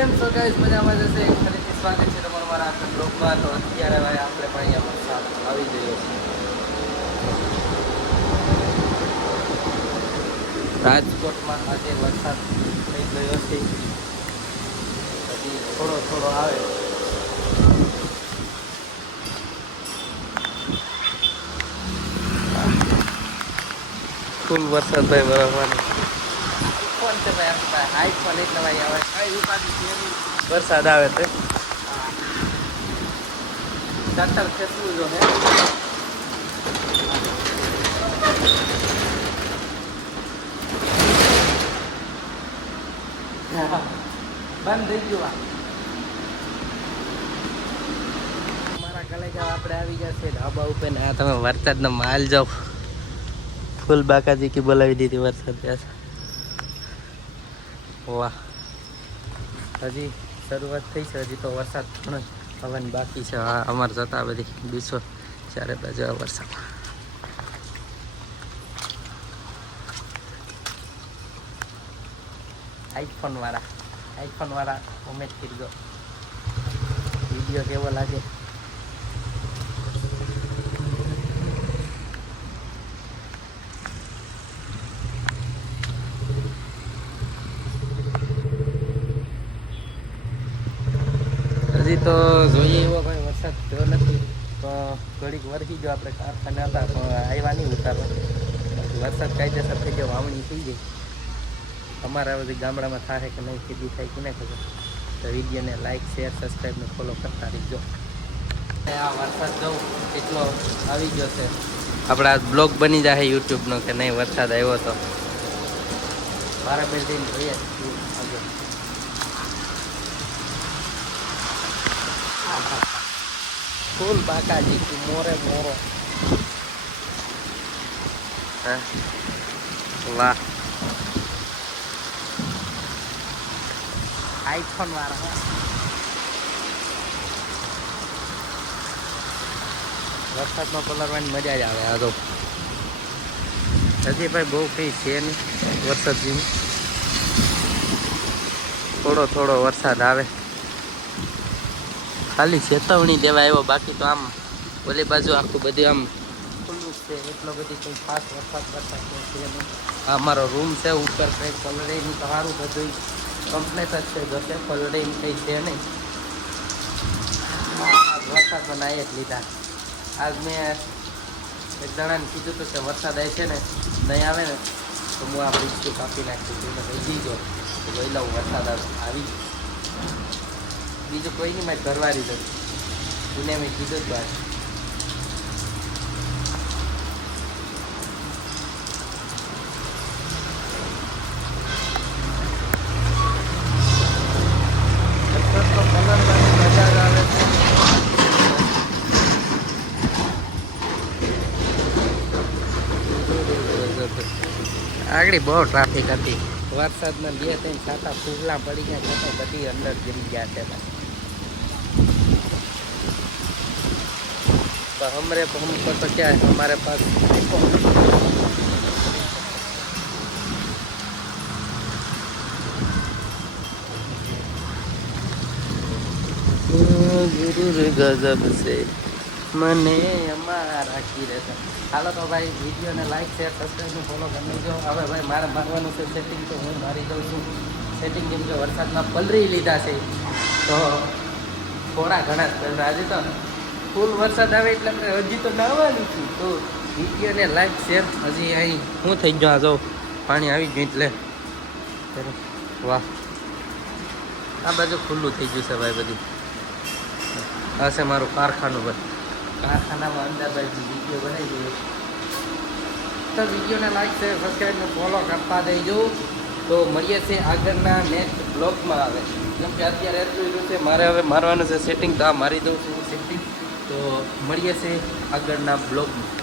કેમ છો ગાઈસ, મજામાં જશે. ફરીથી સ્વાગત છે તમારું મારા આખા બ્લોગમાં. તો અત્યારે ભાઈ આપણે પણ અહીંયા વરસાદ આવી ગયો છે. રાજકોટમાં આજે વરસાદ થઈ ગયો છે. હજી થોડો થોડો આવે. ફૂલ વરસાદ ભાઈ બરાબર. ફોન છે ભાઈ આપણે આઈફોન એટલે ભાઈ આવે કઈ ઉપાધિ છે નહીં. વરસાદ આવે તો શટર ખેંચવું જો હે. બંધ થઈ ગયું. મારા કલેજા આપણે આવી ગયા છે ઢાબા ઉપર ને આ તમે વરસાદનો માલ જાઓ. ફૂલ બાકાજી કી બોલાવી દીધી વરસાદ ત્યાં. વાહ, હજી શરૂઆત થઈ છે. હજી તો વરસાદ પણ હવાની બાકી છે. હા, અમારે જતા બધી બીસો ચારે બાજુ વરસાદ. આઈફોન વાળા કોમેન્ટ કરી દો વિડીયો કેવો લાગે. હજી તો જોઈએ એવો ભાઈ વરસાદ થયો નથી. તો ઘડીક વરસી ગયો. આપણે કારખાને હતા પણ આવ્યા નહીં ઉતારવા. વરસાદ કાયદેસર થઈ ગયો, વાવણી થઈ ગઈ. અમારા બધી ગામડામાં થાય કે નહીં ખેતી થાય કે નહીં ખબર. તો વિડીયોને લાઈક, શેર, સબસ્ક્રાઈબને ફોલો કરતા રહીજો. આ વરસાદ જવું એટલો આવી ગયો છે. આપણા બ્લોગ બની જાય યુટ્યુબનો કે નહીં વરસાદ આવ્યો તો. મારા બે દિન જોઈએ ફૂલ બાકાજી મોરે મોરો. વાહ, આઈફોન વાળા વરસાદમાં પલળવાની મજા જ આવે. આ તો હજી ભાઈ બહુ કંઈ છે નહીં વરસાદ જેવું. થોડો થોડો વરસાદ આવે. ખાલી ચેતવણી દેવા આવ્યો. બાકી તો આમ ઓલી બાજુ આખું બધું આમ ખુલ્લું છે. એટલો બધી કંઈ ખાસ વરસાદ છે નહીં. આ અમારો રૂમ છે ઉપર. કંઈ પલળેની તો સારું બધું કમ્પ્લેટ જ છે. જશે પલળેની કંઈ છે નહીં. વરસાદમાં નાઈ જ લીધા. આજ મેં એક જણાને કીધું હતું કે વરસાદ આવે છે ને નહીં આવે ને તો હું આ બ્રિજ કાપી નાખીશું. એને કહી દીધો તો લઈ લઉં. વરસાદ આવી બીજું કોઈ નહીં. મારે ઘરવાળી દઉં એને મેં કીધું હતું. આગળ બહુ ટ્રાફિક હતી. વરસાદના 2-3 છાતા ફૂગલા પડી ગયા છતાં બધી અંદર ગરી ગયા છે. તો હમરે हमको तो क्या है, हमारे पास गुरु गजब से મને અમારા કિરે. હાલો તો ભાઈ વિડીયોને લાઈક, શેર, સબસ્ક્રાઈબને ફોલો કરી લેજો. હવે ભાઈ મારે મારવાનું છે સેટિંગ, તો હું મારી દઉં છું સેટિંગ. કેમ કે વરસાદમાં પલરી લીધા છે તો થોડા ઘણા જ પલરા. આજે તો ફૂલ વરસાદ આવે એટલે આપણે હજી તો નાહવાનું છું. તો વિડીયોને લાઈક, શેર. હજી અહીં શું થઈ ગયો? આ જો પાણી આવી ગયું એટલે. વાહ, આ બાજુ ખુલ્લું થઈ ગયું છે ભાઈ બધી. આ છે મારું કારખાનું. ભાઈ કારખાનામાં અંદર ભાઈ વિડીયો બનાવી દઈએ. તો વિડીયોને લાઈક શેર સબસ્ક્રાઈબને ફોલો કરતા દેજો. તો મળીએ છીએ આગળના નેક્સ્ટ બ્લોગમાં. આવે કેમ કે અત્યારે એટલું રહ્યું છે. મારે હવે મારવાનું છે સેટિંગ. તો આ મારી દઉં છું સેટિંગ. તો મળીએ છીએ આગળના બ્લોગમાં.